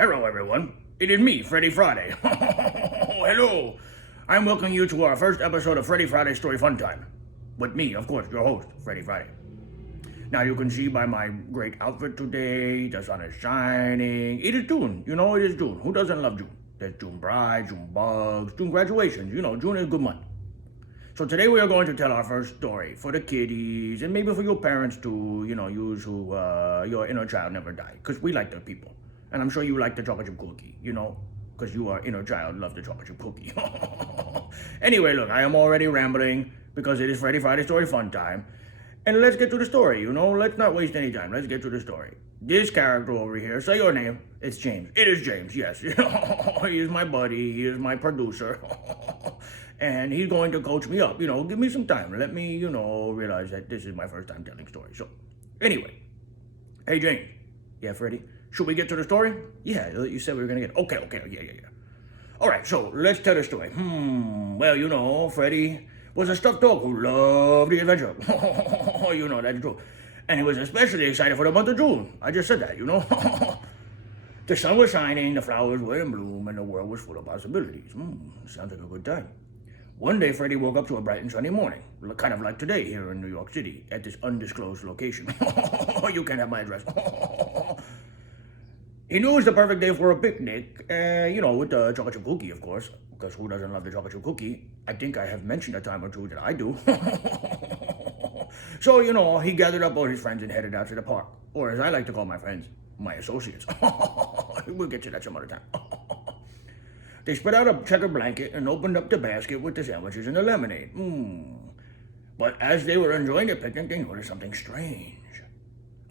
Hello, everyone. It is me, Freddie Friday. Hello. I'm welcoming you to our first episode of Freddie Friday Story Fun Time. With me, of course, your host, Freddie Friday. Now, you can see by my great outfit today, the sun is shining. It is June. You know, it is June. Who doesn't love June? There's June brides, June bugs, June graduations. You know, June is a good month. So today we are going to tell our first story for the kiddies and maybe for your parents too, use who your inner child never died. Because we like the people. And I'm sure you like the chocolate chip cookie, because you are inner child, love the chocolate chip cookie. Anyway, look, I am already rambling because it is Freddie Friday Story Fun Time. And let's get to the story, let's not waste any time. Let's get to the story. This character over here, say your name. It's James. It is James, yes. He is my buddy. He is my producer. And he's going to coach me up. Give me some time. Let me, realize that this is my first time telling stories. So, anyway. Hey, James. Yeah, Freddie? Should we get to the story? Yeah, you said we were going to get... Okay, yeah. All right, so let's tell the story. Well, Freddie was a stuffed dog who loved the adventure. That's true. And he was especially excited for the month of June. I just said that, The sun was shining, the flowers were in bloom, and the world was full of possibilities. Sounds like a good time. One day, Freddie woke up to a bright and sunny morning, kind of like today here in New York City, at this undisclosed location. You can't have my address. He knew it was the perfect day for a picnic, with the chocolate chip cookie, of course, because who doesn't love the chocolate chip cookie? I think I have mentioned a time or two that I do. So, he gathered up all his friends and headed out to the park, or as I like to call my friends, my associates. We'll get to that some other time. They spread out a checker blanket and opened up the basket with the sandwiches and the lemonade. But as they were enjoying the picnic, they noticed something strange.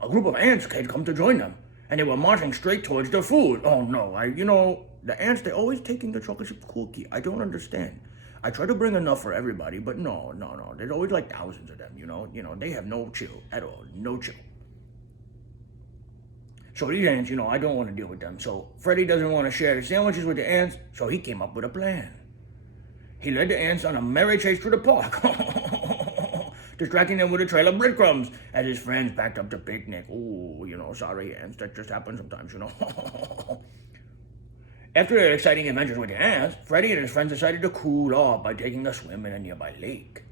A group of ants had come to join them. And they were marching straight towards the food. Oh no, the ants, they're always taking the chocolate chip cookie. I don't understand. I try to bring enough for everybody, but no. There's always like thousands of them, they have no chill at all, no chill. So these ants, I don't want to deal with them. So Freddie doesn't want to share the sandwiches with the ants, so he came up with a plan. He led the ants on a merry chase through the park. Distracting them with a trail of breadcrumbs as his friends packed up the picnic. Oh, sorry, ants, that just happens sometimes, After their exciting adventures with the ants, Freddie and his friends decided to cool off by taking a swim in a nearby lake.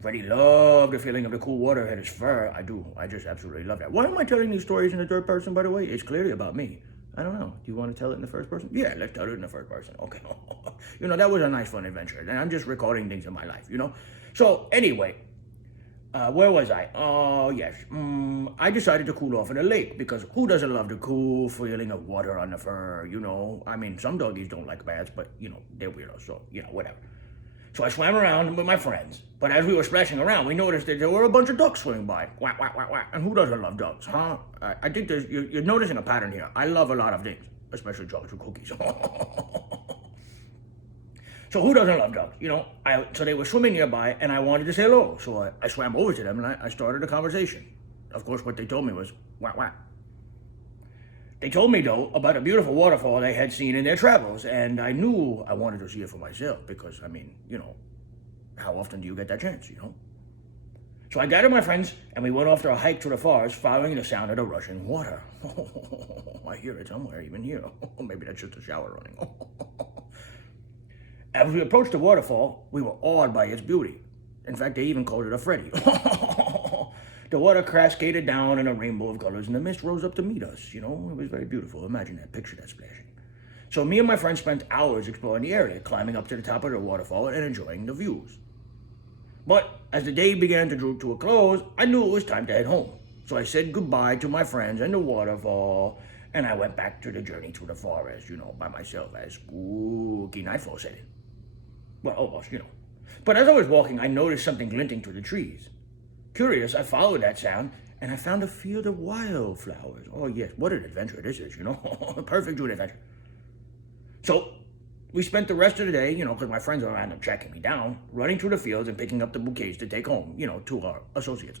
Freddie loved the feeling of the cool water at his fur. I do. I just absolutely love that. Why am I telling these stories in the third person, by the way? It's clearly about me. I don't know. Do you want to tell it in the first person? Yeah, let's tell it in the first person. Okay. That was a nice, fun adventure. And I'm just recording things in my life, So, anyway... where was I? Oh, yes. I decided to cool off in a lake because who doesn't love the cool feeling of water on the fur, I mean, some doggies don't like baths, but, they're weirdos, so, whatever. So I swam around with my friends, but as we were splashing around, we noticed that there were a bunch of ducks swimming by. Quack, quack, quack, quack. And who doesn't love ducks, huh? I think you're noticing a pattern here. I love a lot of things, especially chocolate chip cookies. So who doesn't love ducks? So they were swimming nearby, and I wanted to say hello. So I swam over to them, and I started a conversation. Of course, what they told me was, whack, whack. They told me, though, about a beautiful waterfall they had seen in their travels, and I knew I wanted to see it for myself, because, how often do you get that chance, So I gathered my friends, and we went off to a hike through the forest, following the sound of the rushing water. I hear it somewhere, even here. Maybe that's just a shower running. As we approached the waterfall, we were awed by its beauty. In fact, they even called it a Freddie. The water cascaded down in a rainbow of colors, and the mist rose up to meet us. It was very beautiful. Imagine that, picture that splashing. So me and my friends spent hours exploring the area, climbing up to the top of the waterfall and enjoying the views. But as the day began to draw to a close, I knew it was time to head home. So I said goodbye to my friends and the waterfall, and I went back to the journey through the forest, by myself, as spooky nightfall set in. Well, almost, But as I was walking, I noticed something glinting through the trees. Curious, I followed that sound, and I found a field of wildflowers. Oh, yes, what an adventure this is, A perfect June adventure. So, we spent the rest of the day, because my friends were around and tracking me down, running through the fields and picking up the bouquets to take home, to our associates.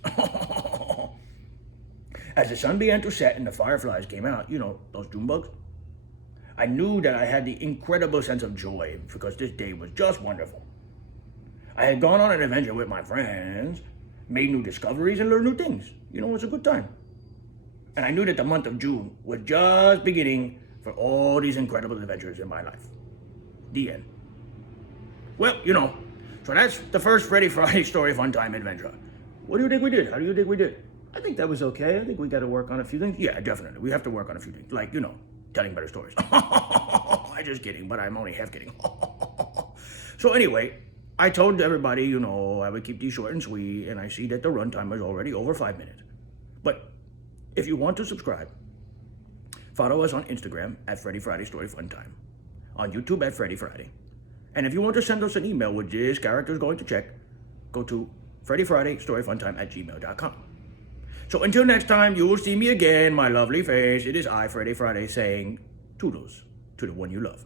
As the sun began to set and the fireflies came out, those June bugs, I knew that I had the incredible sense of joy because this day was just wonderful. I had gone on an adventure with my friends, made new discoveries, and learned new things. It was a good time. And I knew that the month of June was just beginning for all these incredible adventures in my life. The end. Well, so that's the first Freddie Friday Story Fun Time adventure. What do you think we did? How do you think we did? I think that was okay. I think we got to work on a few things. Yeah, definitely. We have to work on a few things. Like, telling better stories. I'm just kidding, but I'm only half kidding. So anyway, I told everybody, I would keep these short and sweet, and I see that the runtime is already over 5 minutes. But if you want to subscribe, follow us on Instagram at Freddie Friday Story Fun Time, on YouTube at Freddie Friday. And if you want to send us an email with this character's going to check, go to FreddieFridayStoryFunTime@gmail.com. So until next time, you will see me again, my lovely face. It is I, Freddie Friday, saying toodles to the one you love.